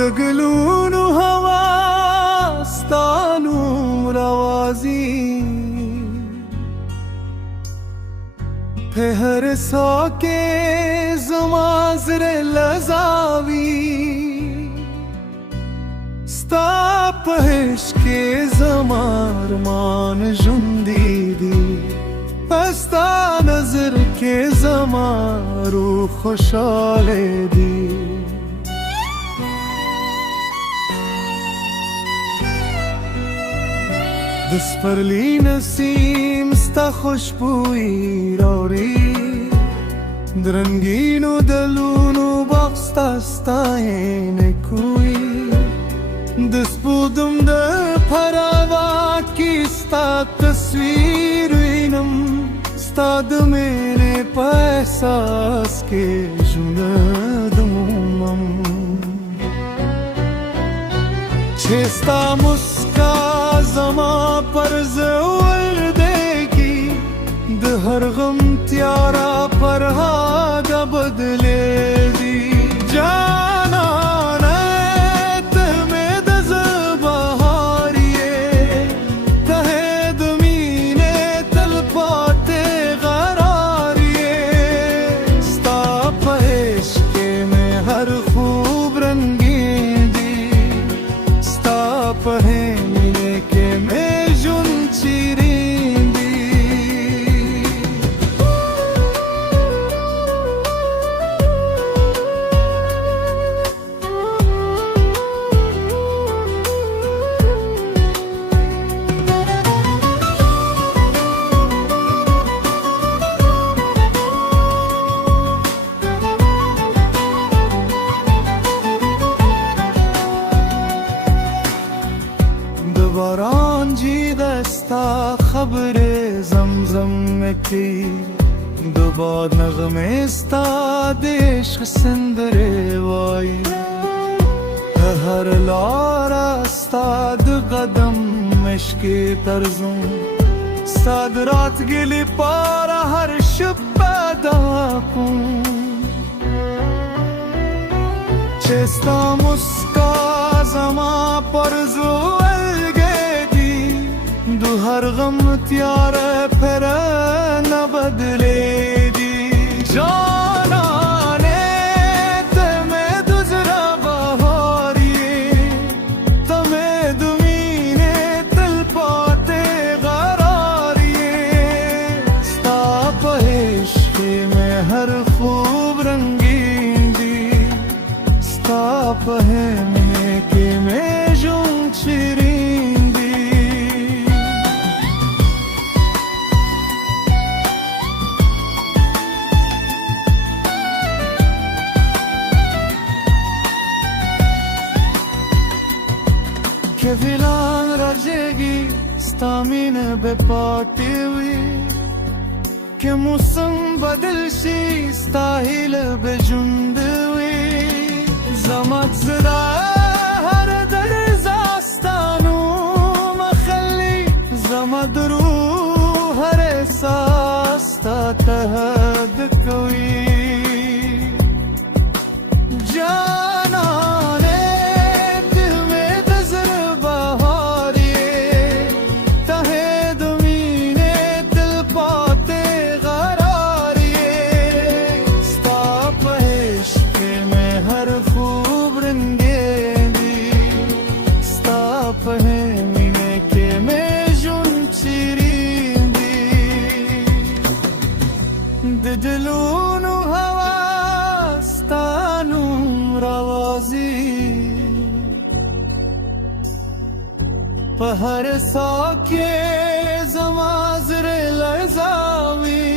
دگلونو هواستانو روازی پهر ساکه زمازر لزاوی ستا پهش که زمارمان جندی دی پستا نظر که زمارو خوشحال دی دست پرلی نسیم ستا خوشبوئی روری درنگین و دلونو باقستا ستاین کوئی دست بودم در پراوا کی ستا تصویر وینم ستا دمین پا احساس کے جندمم چستا مسکا زما پر زور دیگی د هر غم تیارا پر هاگا بدلے دی جانان تمہیں دز بہاریے تہے دمینے تل پاتے غراریے ستا پہش کے میں ہر خوب رنگین دی ستا پہے باران جی دستا خبر زمزم میں کی دو باد نغمے ستا دیش سندرے وائی ہر لارا ستا د قدم مشکی ترزم ساد رات گلی پارا ہر شب پیدا کن چستا مسکا زما پر زوال دو ہر غم تیار پھر نہ بدلے دی جانانے تمہیں دزرا بہاریے تمہیں دمینے تل پاتے غراریے ستا پہش کے میں ہر خوب رنگین دی ستا پہے میں کے میں جون چیرین که فیلان رجگی ستامین بپاتی وی که موسم بدل شی ستاهیل بجندوی زمت زدا هر در زاستانو مخلی زمت رو هر احساس تا تهد کوی دلونو هواستانو روازی په هر ساکه زمازر لرزاوی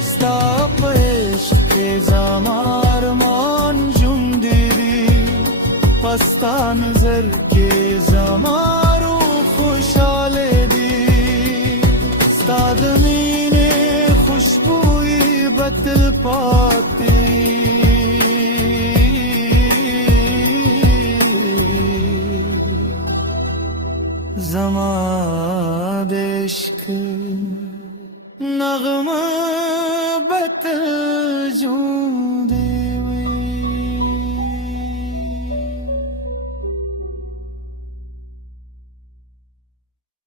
ستا په عشق کې زما ارمان ژوندی دی پستا نظر کې زما روح خوشحاله دی ستا د دل پاتی इश्क नगमा बतल जू